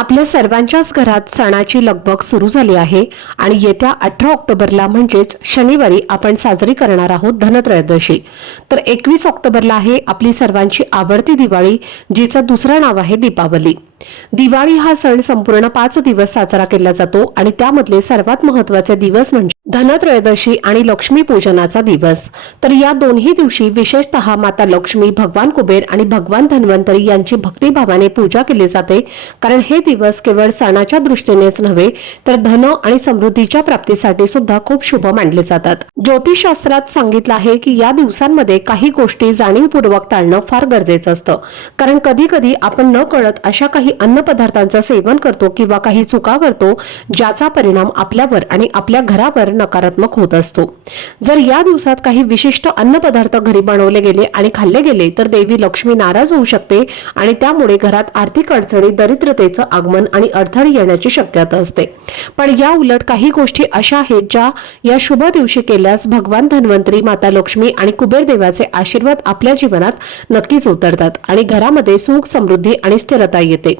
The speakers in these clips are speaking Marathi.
आपल्या सर्वांच्याच घरात सणाची लगबग सुरू झाली आहे आणि येत्या अठरा ऑक्टोबरला म्हणजेच शनिवारी आपण साजरी करणार आहोत धनत्रयोदशी. तर एकवीस ऑक्टोबरला आहे आपली सर्वांची आवडती दिवाळी जिचं दुसरं नाव आहे दीपावली. दिवाळी हा सण संपूर्ण पाच दिवस साजरा केला जातो आणि त्यामधले सर्वात महत्त्वाचे दिवस म्हणजे धनत्रयोदशी आणि लक्ष्मी पूजनाचा दिवस. तर या दोन्ही दिवशी विशेषतः माता लक्ष्मी भगवान कुबेर आणि भगवान धन्वंतरी यांची भक्तिभावाने पूजा केली जाते. कारण हे दिवस केवळ सणाच्या दृष्टीनेच नव्हे तर धन आणि समृद्धीच्या प्राप्तीसाठी सुद्धा खूप शुभ मानले जातात. ज्योतिषशास्त्रात सांगितलं आहे की या दिवसांमध्ये काही गोष्टी जाणीवपूर्वक टाळणं फार गरजेचं असतं. कारण कधी कधी आपण न कळत अशा काही अन्नपदार्थांचं सेवन करतो किंवा काही चुका करतो ज्याचा परिणाम आपल्यावर आणि आपल्या घरावर नकारात्मक होत असतो. जर या दिवसात काही विशिष्ट अन्नपदार्थ घरी बनवले गेले आणि खाल्ले गेले तर देवी लक्ष्मी नाराज होऊ शकते आणि त्यामुळे घरात आर्थिक अडचणी दरिद्रतेचं आगमन आणि अडथळे येण्याची शक्यता असते. पण या उलट काही गोष्टी अशा आहेत ज्या या शुभ दिवशी केल्यास भगवान धन्वंतरी माता लक्ष्मी आणि कुबेर देवाचे आशीर्वाद आपल्या जीवनात नक्कीच उतरतात आणि घरामध्ये सुख समृद्धी आणि स्थिरता येते.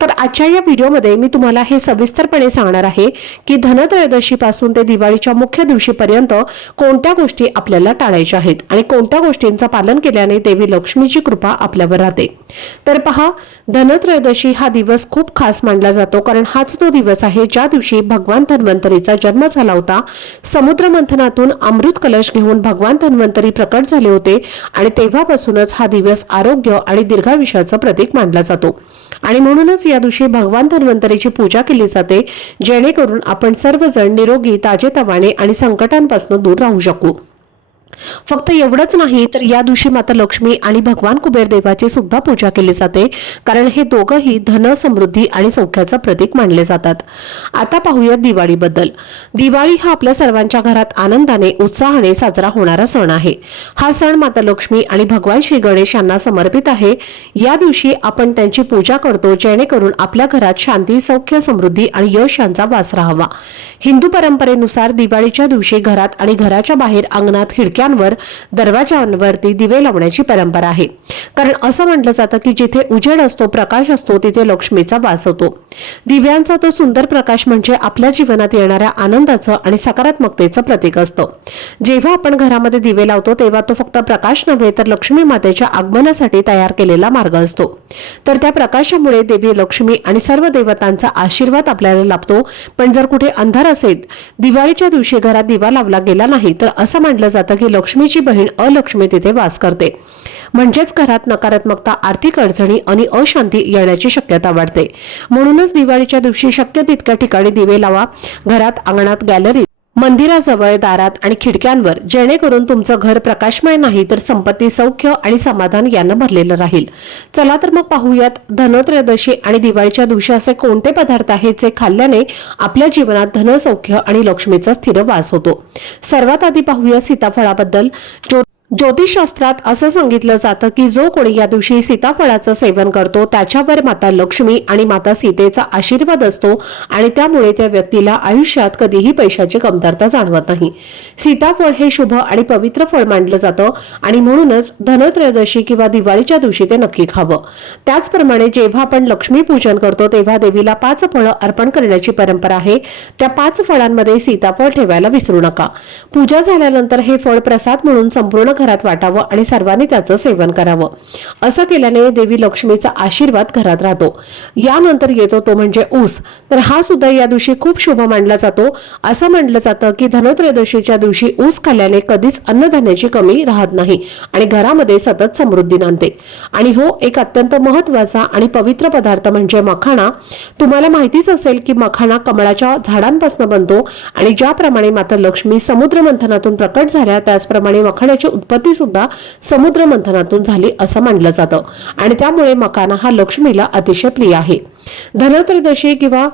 तर आजच्या या व्हिडिओमध्ये मी तुम्हाला हे सविस्तरपणे सांगणार आहे की धनत्रयोदशीपासून ते दिवाळीच्या मुख्य दिवशीपर्यंत कोणत्या गोष्टी आपल्याला टाळायच्या आहेत आणि कोणत्या गोष्टींचं पालन केल्याने देवी लक्ष्मीची कृपा आपल्यावर राहते. तर पहा धनत्रयोदशी हा दिवस खूप खास मानला जातो कारण हाच तो दिवस आहे ज्या दिवशी भगवान धन्वंतरीचा जन्म झाला होता. समुद्र मंथनातून अमृत कलश घेऊन भगवान धन्वंतरी प्रकट झाले होते आणि तेव्हापासूनच हा दिवस आरोग्य आणि दीर्घायुष्याचं प्रतीक मानला जातो. आणि म्हणून म्हणूनच या दिवशी भगवान धन्वंतरीची पूजा केली जाते जेणेकरून आपण सर्वजण निरोगी ताजेतवाने आणि संकटांपासून दूर राहू शकू. फक्त एवढंच नाही तर या दिवशी माता लक्ष्मी आणि भगवान कुबेर देवाची सुद्धा पूजा केली जाते. कारण हे दोघंही धन समृद्धी आणि सौख्याचं प्रतीक मानले जातात. आता पाहूया दिवाळीबद्दल. दिवाळी हा आपल्या सर्वांच्या घरात आनंदाने उत्साहाने साजरा होणारा सण आहे. हा सण माता लक्ष्मी आणि भगवान श्री गणेश यांना समर्पित आहे. या दिवशी आपण त्यांची पूजा करतो जेणेकरून आपल्या घरात शांती सौख्य समृद्धी आणि यश यांचा वास राहावा. हिंदू परंपरेनुसार दिवाळीच्या दिवशी घरात आणि घराच्या बाहेर अंगणात खिडक्या घरांवर दरवाजांवरती दिवे लावण्याची परंपरा आहे. कारण असं म्हटलं जातं की जिथे उजेड असतो प्रकाश असतो तिथे लक्ष्मीचा वास होतो. दिव्यांचा तो सुंदर प्रकाश म्हणजे आपल्या जीवनात येणाऱ्या आनंदाचं आणि सकारात्मकतेचं प्रतीक असतं. जेव्हा आपण घरामध्ये दिवे लावतो तेव्हा तो फक्त प्रकाश नव्हे तर लक्ष्मी मातेच्या आगमनासाठी तयार केलेला मार्ग असतो. तर त्या प्रकाशामुळे देवी लक्ष्मी आणि सर्व देवतांचा आशीर्वाद आपल्याला लाभतो. पण जर कुठे अंधार असेल दिवाळीच्या दिवशी घरात दिवा लावला गेला नाही तर असं मानलं जातं की लक्ष्मीची बहीण अलक्ष्मी तिथे वास करते. म्हणजेच घरात नकारात्मकता आर्थिक अडचणी आणि अशांती येण्याची शक्यता वाढते. म्हणूनच दिवाळीच्या दिवशी शक्य तितक्या ठिकाणी दिवे लावा. घरात अंगणात गॅलरीत मंदिराजवळ दारात आणि खिडक्यांवर जेणेकरून तुमचं घर प्रकाशमय नाही तर संपत्ती सौख्य आणि समाधान यानं भरलेलं राहील. चला तर मग पाहूयात धनत्रयोदशी आणि दिवाळीच्या दिवशी असे कोणते पदार्थ आहेत जे खाल्ल्याने आपल्या जीवनात धन सौख्य आणि लक्ष्मीचा स्थिर वास होतो? सर्वात आधी पाहूया सीताफळाबद्दल. ज्योतिषशास्त्रात असं सांगितलं जातं की जो कोणी या दिवशी सीताफळाचं सेवन करतो त्याच्यावर माता लक्ष्मी आणि माता सीतेचा आशीर्वाद असतो आणि त्यामुळे त्या व्यक्तीला आयुष्यात कधीही पैशाची कमतरता जाणवत नाही. सीताफळ हे शुभ आणि पवित्र फळ मानलं जातं आणि म्हणूनच धनत्रयोदशी किंवा दिवाळीच्या दिवशी ते नक्की खावं. त्याचप्रमाणे जेव्हा आपण लक्ष्मी पूजन करतो तेव्हा देवीला पाच फळं अर्पण करण्याची परंपरा आहे. त्या पाच फळांमध्ये सीताफळ ठेवायला विसरू नका. पूजा झाल्यानंतर हे फळ प्रसाद म्हणून संपूर्ण घरात वाटावं आणि सर्वांनी त्याचं सेवन करावं. असं केल्याने देवी लक्ष्मीचा आशीर्वाद घरात राहतो. यानंतर येतो तो म्हणजे ऊस. तर हा सुद्धा या दिवशी खूप शुभ मानला जातो. असं म्हटलं जातं की धनोत्रयोदशीच्या दिवशी ऊस खाल्ल्याने कधीच अन्नधान्याची कमी राहत नाही आणि घरामध्ये सतत समृद्धी नांदते. आणि हो एक अत्यंत महत्त्वाचा आणि पवित्र पदार्थ म्हणजे मखाणा. तुम्हाला माहितीच असेल की मखाणा कमळाच्या झाडांपासून बनतो आणि ज्याप्रमाणे माता लक्ष्मी समुद्र मंथनातून प्रकट झाल्या त्याचप्रमाणे मखाण्याचे उत्पत्ती सुद्धा समुद्र मंथनातून झाली असं मानलं जातं. आणि त्यामुळे मकाना हा लक्ष्मीला अतिशय प्रिय आहे. धनत्रयोदशी किंवा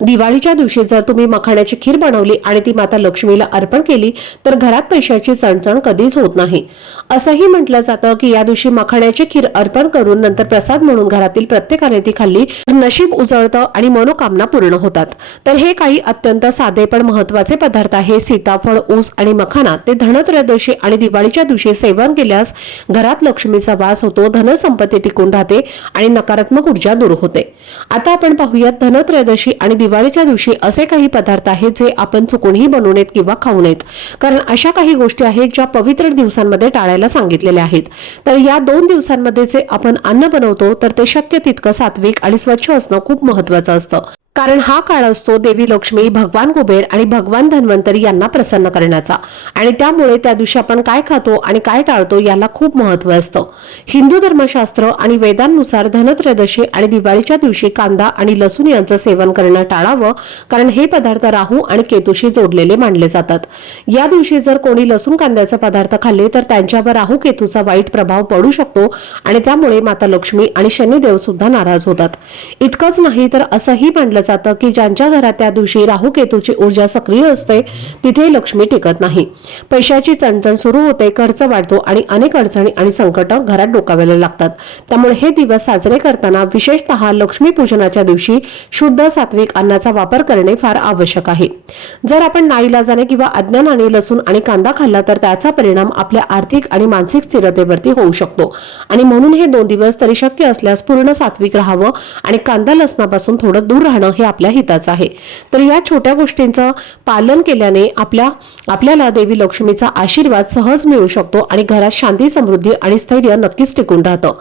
दिवाळीच्या दिवशी जर तुम्ही मखाण्याची खीर बनवली आणि ती माता लक्ष्मीला अर्पण केली तर घरात पैशाची चणचण कधीच होत नाही. असंही म्हटलं जातं की या दिवशी मखाण्याची खीर अर्पण करून नंतर प्रसाद म्हणून घरातील प्रत्येकाने ती खाल्ली तर नशीब उजळतं आणि मनोकामना पूर्ण होतात. तर हे काही अत्यंत साधे पण महत्त्वाचे पदार्थ आहे. सीताफळ ऊस आणि मखाना. ते धनत्रयोदशी आणि दिवाळीच्या दिवशी सेवन केल्यास घरात लक्ष्मीचा वास होतो धनसंपत्ती टिकून राहते आणि नकारात्मक ऊर्जा दूर होते. आता आपण पाहूयात धनत्रयोदशी आणि दिवाळीच्या दिवशी असे काही पदार्थ आहेत जे आपण चुकूनही बनवू नयेत किंवा खाऊ नयेत. कारण अशा काही गोष्टी आहेत ज्या पवित्र दिवसांमध्ये टाळायला सांगितलेल्या आहेत. तर या दोन दिवसांमध्ये जे आपण अन्न बनवतो तर ते शक्य तितकं सात्विक आणि स्वच्छ असणं खूप महत्वाचं असतं. कारण हा काळ असतो देवी लक्ष्मी भगवान कुबेर आणि भगवान धन्वंतरी यांना प्रसन्न करण्याचा. आणि त्यामुळे त्या दिवशी आपण काय खातो आणि काय टाळतो याला खूप महत्त्व असतं. हिंदू धर्मशास्त्र आणि वेदांनुसार धनत्रयोदशी आणि दिवाळीच्या दिवशी कांदा आणि लसूण यांचं सेवन करणं टाळावं कारण हे पदार्थ राहू आणि केतूशी जोडलेले मानले जातात. या दिवशी जर कोणी लसूण कांद्याचे पदार्थ खाल्ले तर त्यांच्यावर राहू केतूचा वाईट प्रभाव पडू शकतो आणि त्यामुळे माता लक्ष्मी आणि शनिदेव सुद्धा नाराज होतात. इतकंच नाही तर असंही मानलं जातं की ज्यांच्या घरात त्या दिवशी राहू केतूची ऊर्जा सक्रिय असते तिथे लक्ष्मी टिकत नाही. पैशाची चणचण सुरू होते खर्च वाढतो आणि अनेक अडचणी आणि संकट घरात डोकावायला लागतात. त्यामुळे हे दिवस साजरे करताना विशेषतः लक्ष्मीपूजनाच्या दिवशी शुद्ध सात्विक अन्न अन्नाचा वापर करणे फार आवश्यक आहे. जर आपण नाईलाजाने किंवा अज्ञानाने लसूण आणि कांदा खाल्ला तर त्याचा परिणाम आपल्या आर्थिक आणि मानसिक स्थिरतेवरती होऊ शकतो. आणि म्हणून हे दोन दिवस तरी शक्य असल्यास पूर्ण सात्विक राहावं आणि कांदा लसणापासून थोडं दूर राहणं हे आपल्या हिताचं आहे. तर या छोट्या गोष्टींचं पालन केल्याने आपल्या आपल्याला देवी लक्ष्मीचा आशीर्वाद सहज मिळू शकतो आणि घरात शांती समृद्धी आणि स्थैर्य नक्कीच टिकून राहतं.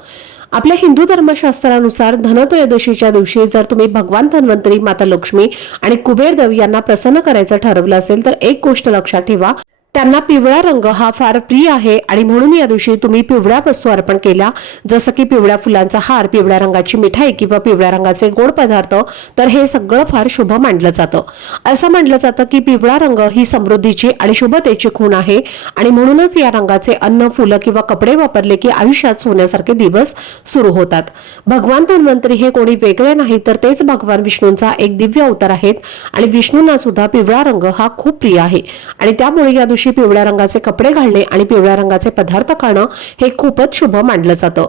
आपल्या हिंदू धर्मशास्त्रानुसार धनत्रयोदशीच्या दिवशी जर तुम्ही भगवान धन्वंतरी माता लक्ष्मी आणि कुबेरदेव यांना प्रसन्न करायचं ठरवलं असेल तर एक गोष्ट लक्षात ठेवा. त्यांना पिवळा रंग हा फार प्रिय आहे आणि म्हणून या दिवशी तुम्ही पिवळ्या वस्तू अर्पण केल्या. जसं की पिवळ्या फुलांचा हार पिवळ्या रंगाची मिठाई किंवा पिवळ्या रंगाचे गोड पदार्थ तर हे सगळं फार शुभ मानलं जातं. असं मानलं जातं की पिवळा रंग ही समृद्धीची आणि शुभतेची खूण आहे आणि म्हणूनच या रंगाचे अन्न फुलं किंवा कपडे वापरले की आयुष्यात सोन्यासारखे दिवस सुरू होतात. भगवान धन्वंतरी हे कोणी वेगळे नाही तर तेच भगवान विष्णूंचा एक दिव्य अवतार आहेत आणि विष्णूंना सुद्धा पिवळा रंग हा खूप प्रिय आहे. आणि त्यामुळे या दिवशी पिवळ्या रंगाचे कपडे घालणे आणि पिवळ्या रंगाचे पदार्थ खाणं हे खूपच शुभ मानलं जातं.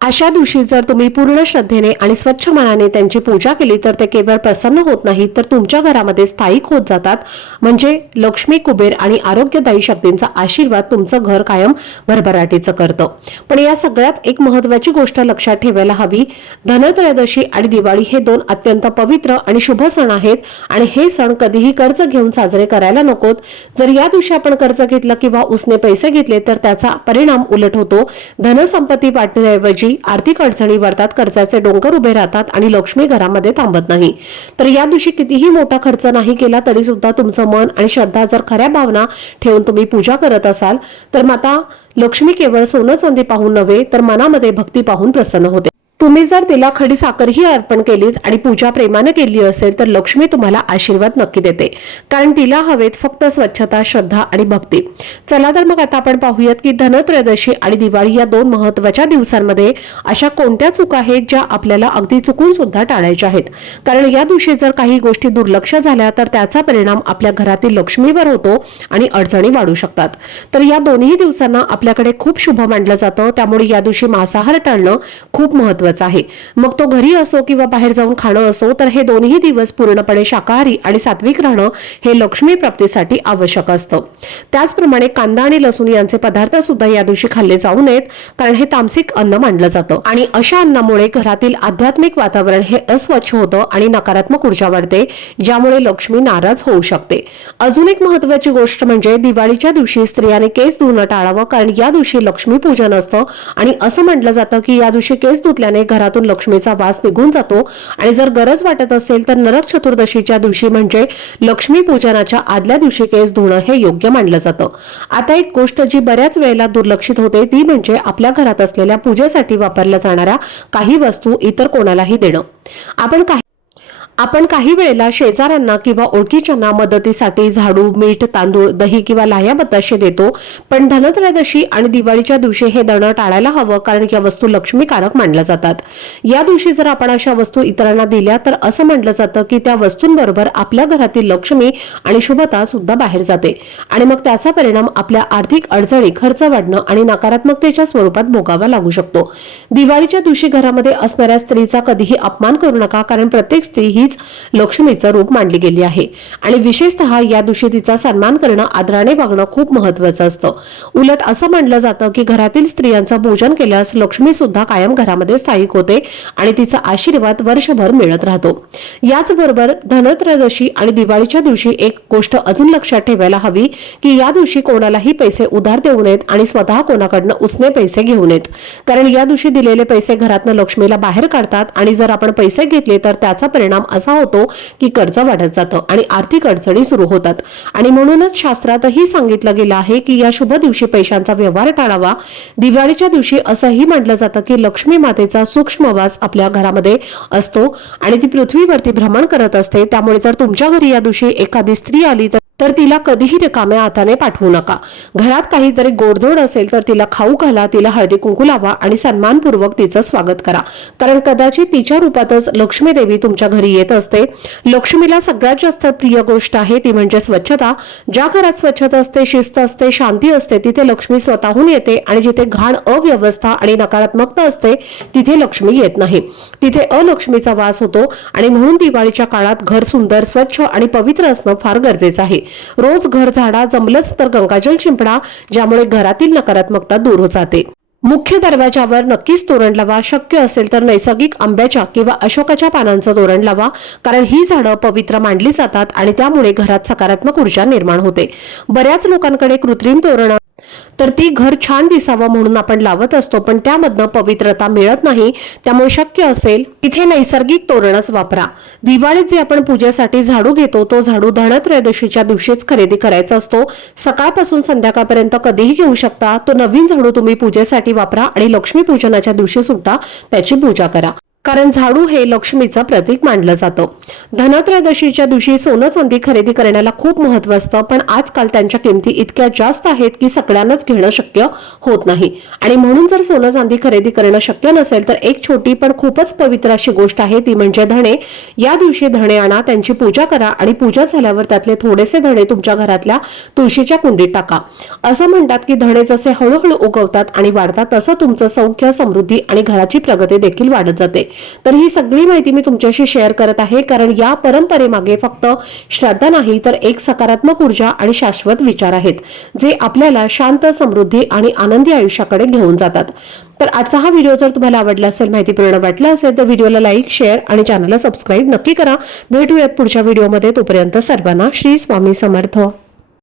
अशा दिवशी जर तुम्ही पूर्ण श्रद्धेने आणि स्वच्छ मनाने त्यांची पूजा केली तर ते केवळ प्रसन्न होत नाही तर तुमच्या घरामध्ये स्थायिक होत जातात. म्हणजे लक्ष्मी कुबेर आणि आरोग्यदायी शक्तींचा आशीर्वाद तुमचं घर कायम भरभराटीचं करतं. पण या सगळ्यात एक महत्वाची गोष्ट लक्षात ठेवायला हवी. धनत्रयोदशी आणि दिवाळी हे दोन अत्यंत पवित्र आणि शुभ सण आहेत आणि हे सण कधीही कर्ज घेऊन साजरे करायला नकोत. जर या दिवशी आपण कर्ज घेतलं किंवा उसने पैसे घेतले तर त्याचा परिणाम उलट होतो. धनसंपत्ती वाटण्याऐवजी आर्थिक अडचणी वाढतात कर्जाचे डोंगर उभे राहतात आणि लक्ष्मी घरामध्ये थांबत नाही. तर या दिवशी कितीही मोठा खर्च नाही केला तरी सुद्धा तुमचं मन आणि श्रद्धा जर खऱ्या भावना ठेवून तुम्ही पूजा करत असाल तर माता लक्ष्मी केवळ सोनं चांदी पाहून नव्हे तर मनामध्ये भक्ती पाहून प्रसन्न होते. तुम्ही जर तिला खडी साखरही अर्पण केलीत आणि पूजा प्रेमानं केली असेल तर लक्ष्मी तुम्हाला आशीर्वाद नक्की देते. कारण तिला हवेत फक्त स्वच्छता श्रद्धा आणि भक्ती. चला तर मग आता आपण पाहूयात की धनत्रयोदशी आणि दिवाळी या दोन महत्त्वाच्या दिवसांमध्ये अशा कोणत्या चुका आहेत ज्या आपल्याला अगदी चुकून सुद्धा टाळायच्या आहेत? कारण या दिवशी जर काही गोष्टी दुर्लक्ष झाल्या तर त्याचा परिणाम आपल्या घरातील लक्ष्मीवर होतो आणि अडचणी वाढू शकतात. तर या दोन्ही दिवसांना आपल्याकडे खूप शुभ मानलं जातं. त्यामुळे या दिवशी मांसाहार टाळणं खूप महत्वाचं आहे. मग तो घरी असो किंवा बाहेर जाऊन खाणं असो तर हे दोन्ही दिवस पूर्णपणे शाकाहारी आणि सात्विक राहणं हे लक्ष्मी प्राप्तीसाठी आवश्यक असतं. त्याचप्रमाणे कांदा आणि लसूण यांचे पदार्थ सुद्धा या दिवशी खाल्ले जाऊ नयेत कारण हे तामसिक अन्न मानलं जातं. आणि अशा अन्नामुळे घरातील आध्यात्मिक वातावरण हे अस्वच्छ होतं आणि नकारात्मक ऊर्जा वाढते ज्यामुळे लक्ष्मी नाराज होऊ शकते. अजून एक महत्वाची गोष्ट म्हणजे दिवाळीच्या दिवशी स्त्रियाने केस धुणं टाळावं कारण या दिवशी लक्ष्मी पूजन असतं. आणि असं म्हटलं जातं की या दिवशी केस धुतल्याने घरातून लक्ष्मीचा वास निघून जातो. आणि जर गरज वाटत असेल तर नरक चतुर्दशीच्या दिवशी म्हणजे लक्ष्मी पूजनाच्या आदल्या दिवशी केस धुणं हे योग्य मानलं जातं. आता एक गोष्ट जी बऱ्याच वेळेला दुर्लक्षित होते ती म्हणजे आपल्या घरात असलेल्या पूजेसाठी वापरल्या जाणाऱ्या काही वस्तू इतर कोणालाही देणं. आपण काही आपण काही वेळेला शेजाऱ्यांना किंवा ओळखीच्यांना मदतीसाठी झाडू मीठ तांदूळ दही किंवा लाह्या बताशे देतो. पण धनत्रयोदशी आणि दिवाळीच्या दिवशी हे देणं टाळायला हवं कारण या वस्तू लक्ष्मीकारक मानल्या जातात. या दिवशी जर आपण अशा वस्तू इतरांना दिल्या तर असं म्हटलं जातं की त्या वस्तूंबरोबर आपल्या घरातील लक्ष्मी आणि शुभता सुद्धा बाहेर जाते. आणि मग त्याचा परिणाम आपल्या आर्थिक अडचणी खर्च वाढणं आणि नकारात्मकतेच्या स्वरूपात भोगावा लागू शकतो. दिवाळीच्या दिवशी घरामध्ये असणाऱ्या स्त्रीचा कधीही अपमान करू नका कारण प्रत्येक स्त्री हीच लक्ष्मीचं रूप मानली गेली आहे. आणि विशेषतः या दिवशी तिचा सन्मान करणं आदराने वागणं खूप महत्वाचं असतं. उलट असं मानलं जातं की घरातील स्त्रियांचं पूजन केल्यास लक्ष्मी सुद्धा कायम घरामध्ये स्थायिक होते आणि तिचा आशीर्वाद वर्षभर मिळत राहतो. याचबरोबर धनत्रयोदशी आणि दिवाळीच्या दिवशी एक गोष्ट अजून लक्षात ठेवायला हवी की या दिवशी कोणालाही पैसे उधार देऊ नयेत आणि स्वतः कोणाकडनं उसने पैसे घेऊ नयेत. कारण या दिवशी दिलेले पैसे घरातनं लक्ष्मीला बाहेर काढतात आणि जर आपण पैसे घेतले तर त्याचा परिणाम असा होतो की कर्ज वाढत जातं आणि आर्थिक अडचणी सुरू होतात. आणि म्हणूनच शास्त्रातही सांगितलं गेलं आहे की या शुभ दिवशी पैशांचा व्यवहार टाळावा. दिवाळीच्या दिवशी असंही म्हटलं जातं की लक्ष्मी मातेचा सूक्ष्मवास आपल्या घरामध्ये असतो आणि ती पृथ्वीवरती भ्रमण करत असते. त्यामुळे जर तुमच्या घरी या दिवशी एखादी स्त्री आली तर तर तिला कधीही रिकाम्या हाताने पाठवू नका. घरात काहीतरी गोडधोड असेल तर तिला खाऊ घाला तिला हळदी कुंकू लावा आणि सन्मानपूर्वक तिचं स्वागत करा. कारण कदाचित तिच्या रूपातच लक्ष्मी देवी तुमच्या घरी येत असते. लक्ष्मीला सगळ्यात जास्त प्रिय गोष्ट आहे ती म्हणजे स्वच्छता. ज्या घरात स्वच्छता असते शिस्त असते शांती असते तिथे लक्ष्मी स्वतःहून येते आणि जिथे घाण अव्यवस्था आणि नकारात्मकता असते तिथे लक्ष्मी येत नाही. तिथे अलक्ष्मीचा वास होतो आणि म्हणून दिवाळीच्या काळात घर सुंदर स्वच्छ आणि पवित्र असणं फार गरजेचं आहे. रोज घर झाडा जमलंच तर गंगाजल शिंपडा ज्यामुळे घरातील नकारात्मकता दूर होत जाते. मुख्य दरवाजावर नक्कीच तोरण लावा. शक्य असेल तर नैसर्गिक आंब्याच्या किंवा अशोकाच्या पानांचं तोरण लावा कारण ही झाडं पवित्र मानली जातात आणि त्यामुळे घरात सकारात्मक ऊर्जा निर्माण होते. बऱ्याच लोकांकडे कृत्रिम तोरण तर ती घर छान दिसावं म्हणून आपण लावत असतो पण त्यामधनं पवित्रता मिळत नाही त्यामुळे शक्य असेल तिथे नैसर्गिक तोरणच वापरा. दिवाळीत जे आपण पूजेसाठी झाडू घेतो तो झाडू धनत्रयोदशीच्या दिवशीच खरेदी करायचा असतो. सकाळपासून संध्याकाळपर्यंत कधीही घेऊ शकता. तो नवीन झाडू तुम्ही पूजेसाठी वापरा आणि लक्ष्मी पूजनाच्या दिवशी सुद्धा त्याची पूजा करा. कारण झाडू हे लक्ष्मीचं प्रतीक मानलं जातं. धनत्रयोदशीच्या दिवशी सोनं चांदी खरेदी करण्याला खूप महत्त्व असतं पण आजकाल त्यांच्या किमती इतक्या जास्त आहेत की सगळ्यांनाच घेणं शक्य होत नाही. आणि म्हणून जर सोनं चांदी खरेदी करणं शक्य नसेल तर एक छोटी पण खूपच पवित्र अशी गोष्ट आहे ती म्हणजे धणे. या दिवशी धणे आणा त्यांची पूजा करा आणि पूजा झाल्यावर त्यातले थोडेसे धणे तुमच्या घरातल्या तुळशीच्या कुंडीत टाका. असं म्हणतात की धणे जसे हळूहळू उगवतात आणि वाढतात तसं तुमचं सौख्य समृद्धी आणि घराची प्रगती देखील वाढत जाते. तर ही सगळी माहिती मी तुमच्याशी शेअर करत आहे. कारण या परंपरेमागे फक्त श्रद्धा नाही तर एक सकारात्मक ऊर्जा आणि शाश्वत विचार आहेत जे आपल्याला शांत समृद्धी आणि आनंदी आयुष्याकडे घेऊन जातात. तर आजचा हा व्हिडिओ जर तुम्हाला आवडला असेल माहितीपूर्ण वाटला असेल तर व्हिडिओला लाईक शेअर आणि चॅनलला सबस्क्राईब नक्की करा. भेटूयात पुढच्या व्हिडिओमध्ये तोपर्यंत सर्वांना श्री स्वामी समर्थ.